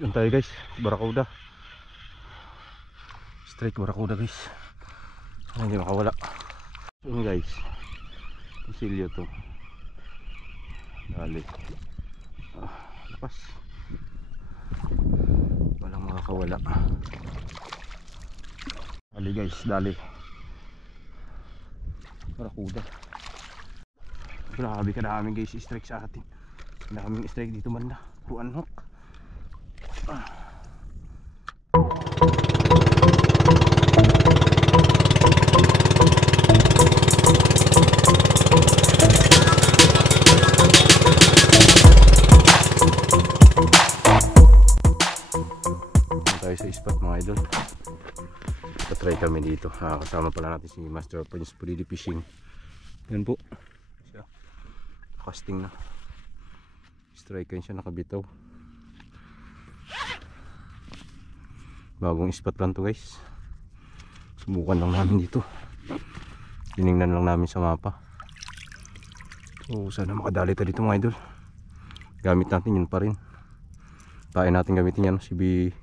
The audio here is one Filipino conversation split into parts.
Yun tayo guys, Barracuda. Strike Barracuda guys. Hindi makawala. Yun guys, kusilyo to. Dali. Lapas. Walang makakawala. Dali guys, dali. Barracuda. Grabe ka namin guys, strike sa atin. Daming strike dito man na. Puro unhook. Tayo sa spot mga idol. Patry kami dito. Kasama pala natin si Master Prince Puridi Fishing. Yan po siya, casting na. Strike siya, nakabitaw. Bagong spot lang to guys. Subukan lang namin dito. Tinignan lang namin sa mapa. So sana makadali tayo dito mga idol. Gamit natin yun pa rin. Tayo natin gamitin yan, CB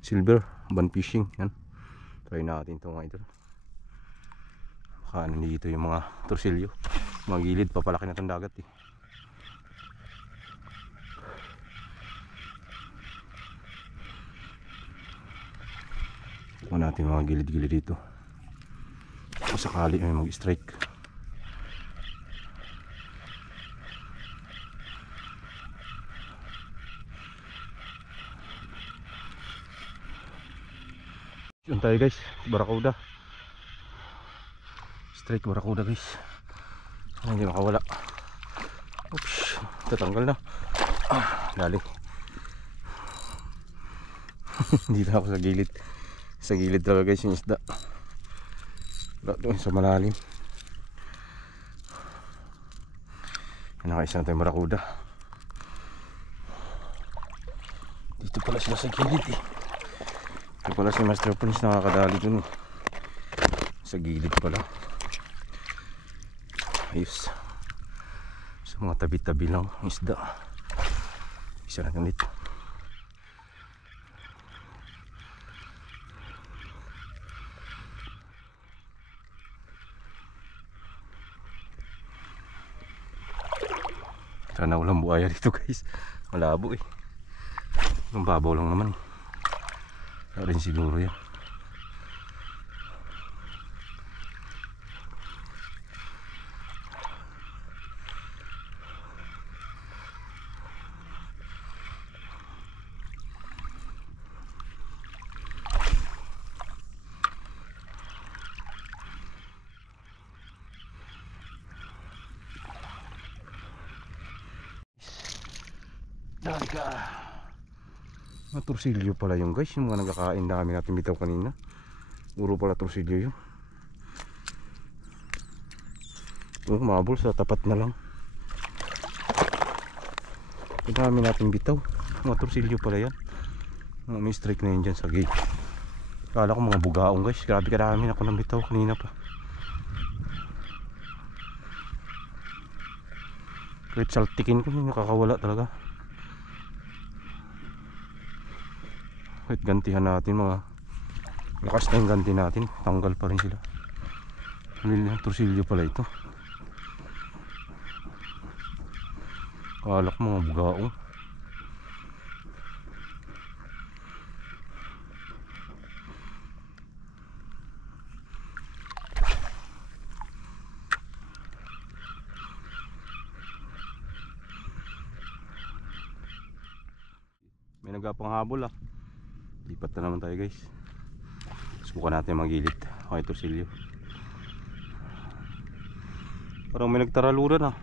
Silver Ban Fishing. Yan, try natin ito mga idol. Baka nandito yung mga torsilyo, mga gilid, papalaki na itong dagat eh. Subukan natin mga gilid-gilid dito. Kung sakali may mag-strike. Yun tayo guys, Barracuda. Strike Barracuda guys. Hindi makawala. Oops, tatanggal na. Dali. Hindi na ako sa gilid. Sa gilid talaga guys yung isda. Wala doon sa malalim. Nakaisa na tayong Barracuda. Dito pala sila sa gilid eh. Ito pala si Master Prince nakakadali dun eh. Sa gilid pala. Ayos. Sa mga tabi-tabi lang isda. Isa natin dito. Sana walang buhaya dito guys. Malabo eh. Ang babaw lang naman eh. Wala rin siguro yan. Dali ka. Mga torsilyo pala yung guys. Yung mga nagkakain na kami natin bitaw kanina. Puro pala torsilyo yun. Mabul sa tapat na lang. Ang dami natin bitaw. Mga torsilyo pala yan. May strike na yun dyan sa gate. Kala ko mga bugaong guys. Grabe karami ako ng bitaw kanina pa. Kahit saltikin ko, nakakawala talaga. Kahit gantihan natin, mga lakas na yung ganti natin, tanggal pa rin sila. Torsilyo pala ito. Kala ko mga bugaong. May nagapang habol ah. Lipat na naman tayo guys. Subukan natin magilid. Okay, torsilyo. Parang may nagtaraluran ah.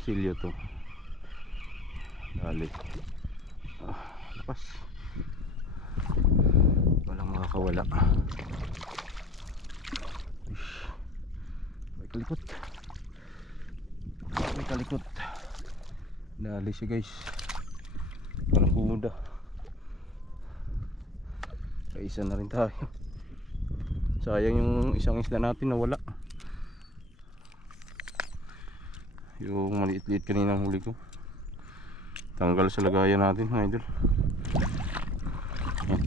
torsilyo to. Dali. Lapas. Walang makakawala. May kalikot. May kalikot. Dali siya guys. Parang bumuda. Kaisa na rin tayo. Sayang yung isang isda natin na wala. Yung maliit-liit kanina huli ko. Tanggal sa lagayan natin mga idol.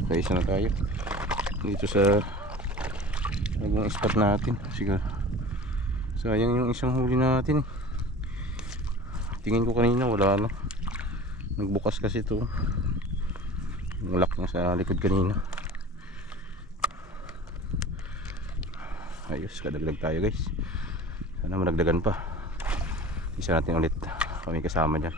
Kaisa na tayo dito sa bagong spot natin. Siguro sayang yung isang huli natin. Tingin ko kanina wala na. Nagbukas kasi ito. Yung lock na sa likod kanina. Ayos, kadagdag tayo guys. Sana madagdagan pa. Isa natin ulit. Kami kasama dyan.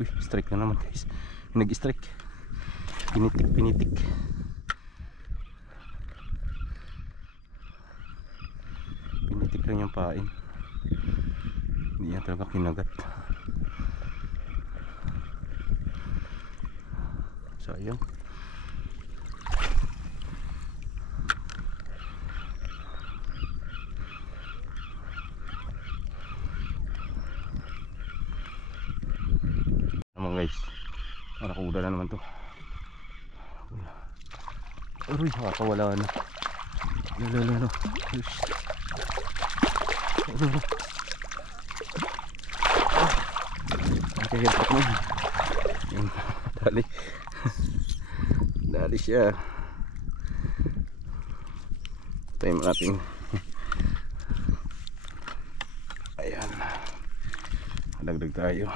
Uy, strike na naman guys. Nag-strike. Pinitik, pinitik. Pinitik lang yung pain. Hindi niya talaga kinagat. Sayang. Naman guys, marakuda na naman to. Aroy, nakakawala na. Lalo. Nakahirap mo. Yung dali. Dali siya. Tayo natin. Ayan. Dagdag tayo.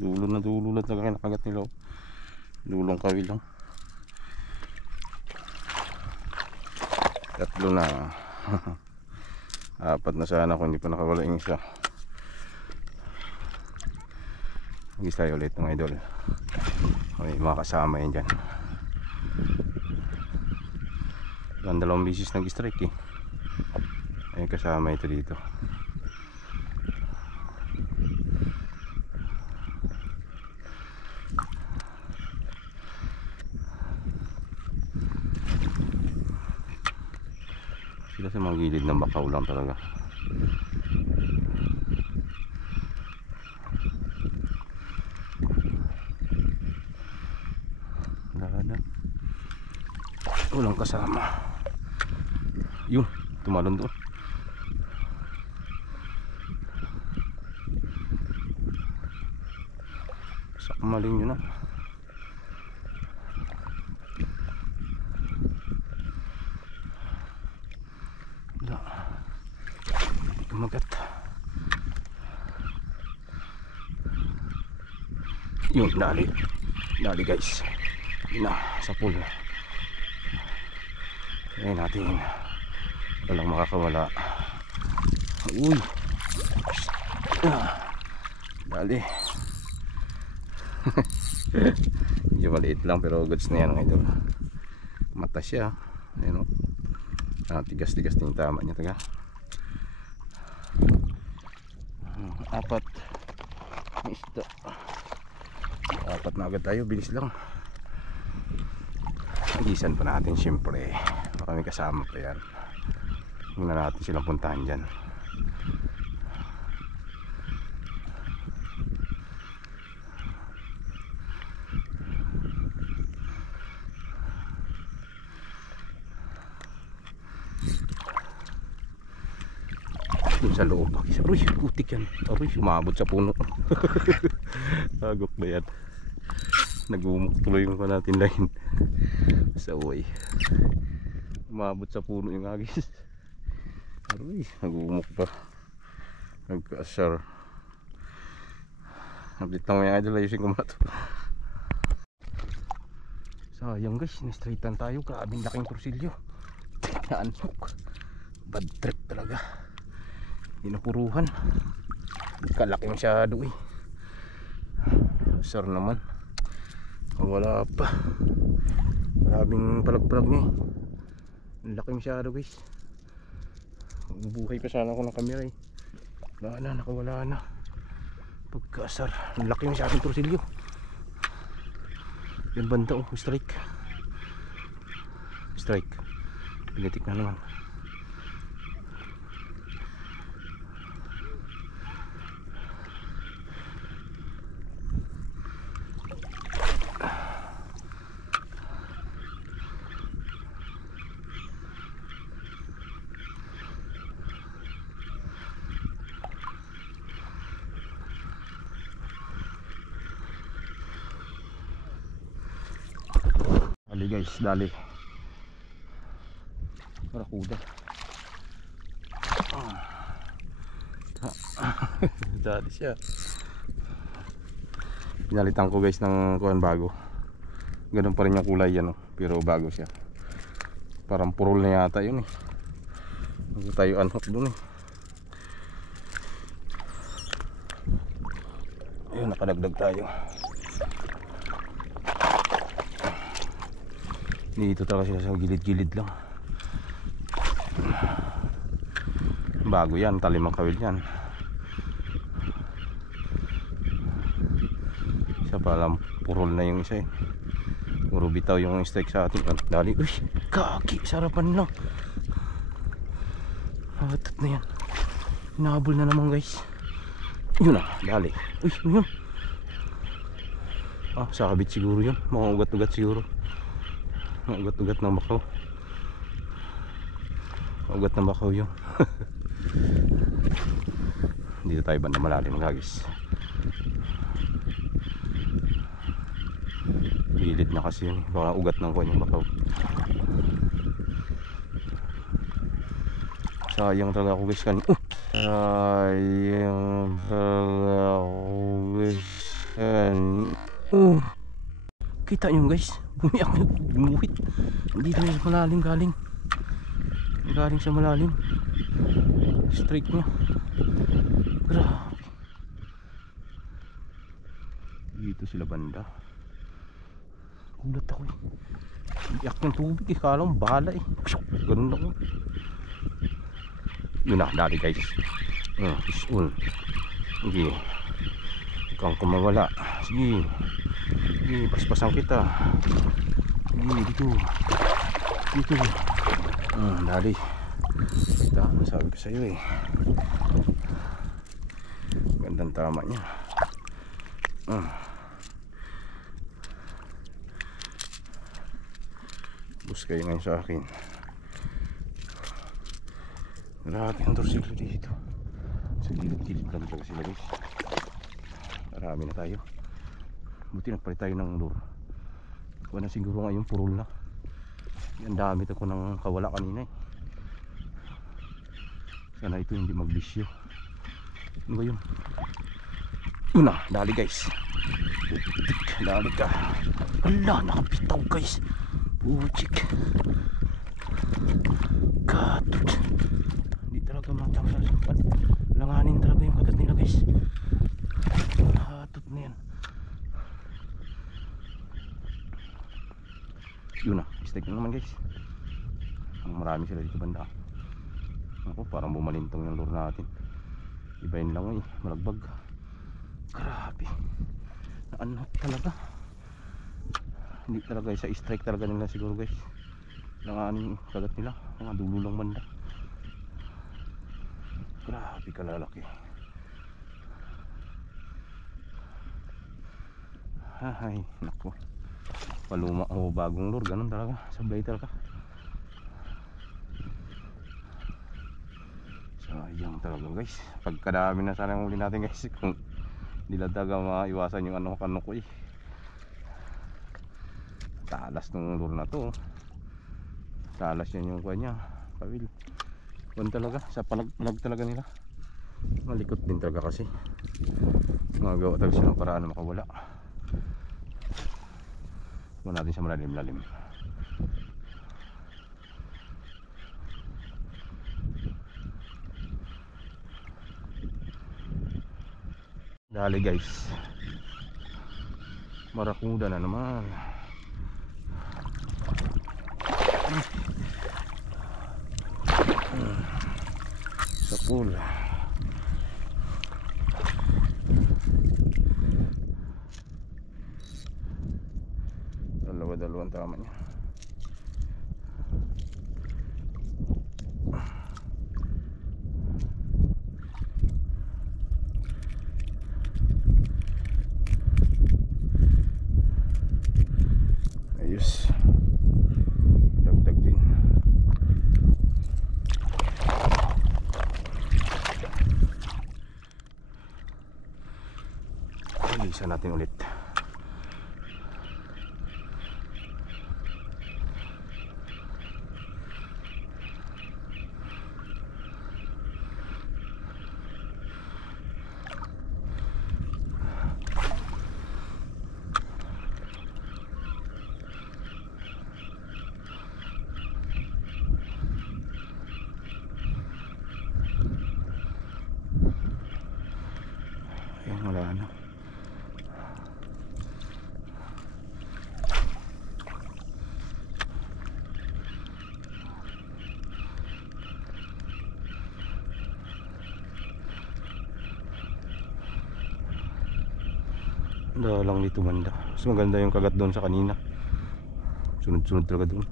Dulo na talaga nakagat nila. Dulong kawil lang. Tatlo na. Apat na sana kung hindi pa nakawala yung isa. Magis tayo ulit ng idol. May mga kasama yan dyan. Dalawang bisis nag-strike eh. Ay kasama ito dito. Sila sa mga gilid ng bakaw lang talaga. Walang kasama. Yun, tumalon doon. Sakmalin yun na. Kumagat. Yun, dali guys. Yun na, sa pool. Ayan natin. Walang makakawala. Uy. Dali. Medyo maliit lang pero goods na yan mga idol. Mata siya. Ayan o. Tigas-tigas na yung tama niya taga. Apat na isda. Apat na agad tayo. Bilis lang. Nagisan pa natin syempre. Baka may kasama pa yan. Huwag na natin silang puntahan dyan. Doon sa loob. Uy, putik yan. Uy, umabot sa puno. Agok na yan. Nagumok tuloy yung pa natin line. Sa uwi. Umabot sa puno yung agis. Uy, nagumok pa. Nagka-asar. Nablit lang may idol. Ayusin ko muna to. Sayang guys, na-straightan tayo. Grabing laking torsilyo. Naanok. Bad trip talaga. Dinapuruhan. Kalaki masyado eh. Sar naman. Wala pa. Maraming palag-palag niya eh. Ang laki masyado guys. Bubuhay pa sana ako ng camera eh. Wala na, nakawala na. Pagkasar. Ang laki masyadong torsilyo. Yan banda oh, strike. Strike. Pinitik na naman. Dali guys, dali. Barakuda. Dali siya. Pinalitan ko guys ng kuhan bago. Ganun pa rin yung kulay yan, pero bago siya. Parang purol na yata yun eh. Bago tayo unhook dun eh. Ayun, nakadagdag tayo. Dito talaga sila sa gilid-gilid lang. Bago yan, talimang kawil yan. Isa palang purol na yung isa eh. Puro bitaw yung strike sa atin. Dali, uy, kaki, sarapan lang. Hatot na yan. Hinahabol na naman guys. Yun na, dali. Uy, yun. Ah, sakabit siguro yun. Mga ugat-ugat siguro. Ugat-ugat ng bakaw. Ugat ng bakaw yun. Dito tayo banda malalim guys. Gilid na kasi yun. Baka ugat ng kuwan yung bakaw. Sayang talaga ako guys kanina. Sayang talaga ako guys kanina. Kita nyo guys, bumiyak na, bumuhit. Dito na sa malalim galing. Galing sa malalim. Strike niya. Grabe. Dito sila banda. Ulat ako eh. Biyak ng tubig eh, kala mo bahala eh. Ganun ako. Yun na, dali guys. Isul. Sige. Ikaw kung mawala. Sige. Sige, paspasan kita. Sige, dito. Dito. Dali. Ito, sabi ko sa'yo eh. Gandang tama niya. Bus kayo ngayon sa akin. Marami ang torsilyo dito. Sa gilid-gilid lang talaga sila guys. Marami na tayo. Buti nagpalit tayo ng lure. Wala siguro ngayon purol na. Ang dami ko ng kawala kanina eh. Sana ito hindi magbisyo. Ano ba yun? Yun na, dali guys. Dali ka. Wala, nakapitaw guys. Puchik. Katot. Hindi talaga matanggal. Langanin talaga yung kagat nila guys. Katot na yan. Yun na, stake na naman guys. Marami sila dito banda. Ako, parang bumalintong yung lure natin. Ibayin lang eh, malagbag. Grabe. Naanhok talaga. Hindi talaga sa strike talaga nila siguro guys. Langanin yung kagat nila. Mga dulo lang banda. Grabe kalalaki. Ay, naku. Paluma o bagong lure, ganun talaga. Sablay talaga. Sayang talaga guys. Pagkadami na sana yung huli natin guys. Kung hindi lang talaga maiwasan yung ano ko eh. Talas ng lure na to. Talas yan yung kanya. Pawil. Kung talaga, sa palag talaga nila. Malikot din talaga kasi. Magawa talaga silang paraan na makawala. Huwag natin sa malalim-lalim. Dali guys. Barakuda na naman. Sa pool. Dalawang tama niya. Ayos. Dagdag din. Alisa natin ulit. Ayan, wala na. Lang dito banda. Mas maganda yung kagat doon sa kanina. Sunod-sunod talaga doon.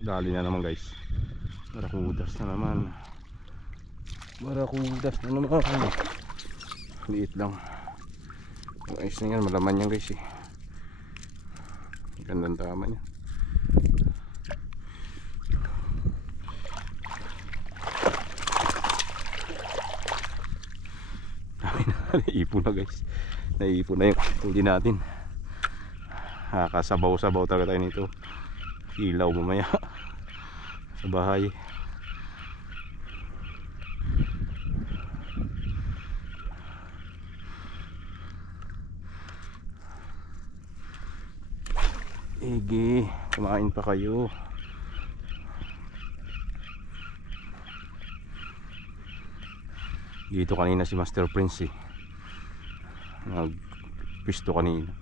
Dali na naman guys. Barakudas na naman. Barakudas na naman. Liit lang. Ayos na yan, malaman yan guys eh. Gandang tama niya. Naipon na guys. Naipon na yung tuli natin. Kasabaw-sabaw talaga tayo nito. Ilaw mamaya sa bahay. Ege, kumain pa kayo. Dito kanina si Master Prince eh. Nagpisto kanina.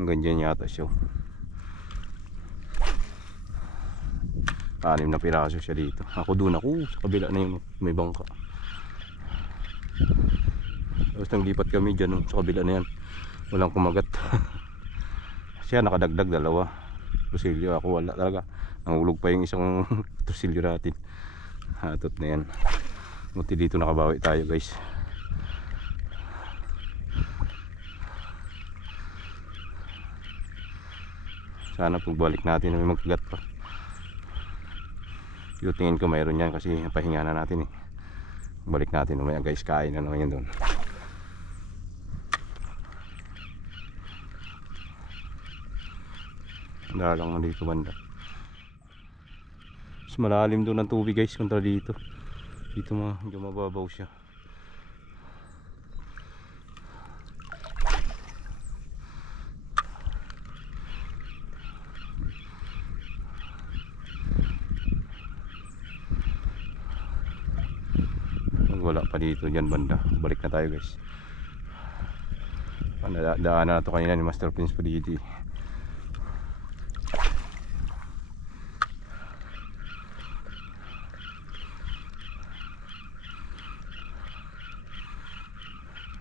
Hanggang dyan yata siya. 6 na piraso siya dito. Ako doon ako sa kabila na yung may bangka. Tapos nang lipat kami dyan sa kabila na yan. Walang kumagat. Siya nakadagdag 2 trusilyo, ako wala talaga. Nangulog pa yung isang trusilyo natin. Hatot na yan. Buti dito nakabawi tayo guys. Sana pagbalik natin may magkagat pa. Yung tingin ko mayroon yan kasi pahinga na natin eh. Balik natin umaya guys, kain na naman yan doon. Dalang na dito banda. Mas malalim doon ang tubig guys kontra dito. Dito medyo mababaw siya. Wala pa dito dyan banda. Balik na tayo guys. Daanan na ito kanina ni Master Prince pa dito.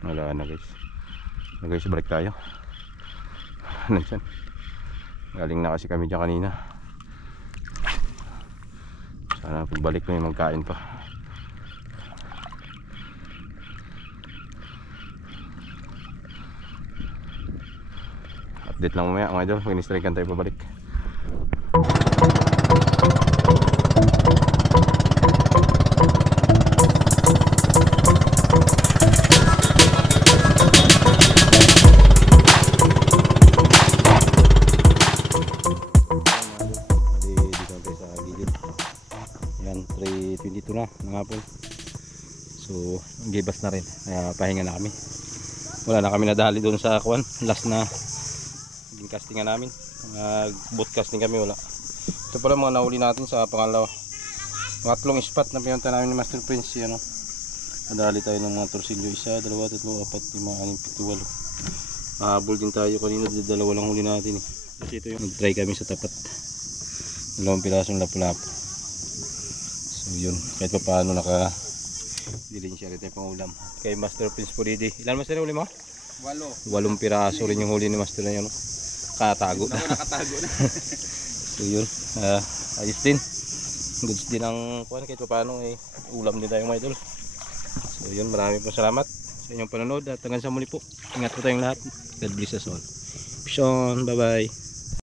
Wala na guys. Guys, balik tayo. Nandiyan. Galing na kasi kami dyan kanina. Sana pagbalik may magkain pa. Update lang mamaya mga idol. Pag-in-strikean tayo pabalik. Yan, 3:22 na ng hapon. So, gibas na rin. Pahinga na kami. wala na kami nadali doon sa kuwan. Last na naging castingan namin. Boat casting kami, wala. Ito pala mga nahuli natin sa pangalawa. Pangatlong spot na pinunta namin ni Master Prince. Ano? Nadali tayo ng mga torsilyo. 1, 2, 3, 4, 5, 6, 7, 8. Habol din tayo kanina. Dalawa lang huli natin eh. Kasi ito yung nag-try kami sa tapat. 2 pirasong lapu-lapu. So yun, kahit pa paano dilin siya rin tayo pang ulam. Kay Master Prince Puridi. Ilan Master huli mo? 8. 8 piraso rin yung huli ni Master na yun. Nakatago na. Nakatago na. So yun, ayos din. Goods din ang kuhan kahit pa paano eh. Ulam din tayo mga idol. So yun, marami po salamat sa inyong panonood at hanggang sa muli po. Ingat po tayong lahat. God bless us all. Peace on, bye bye.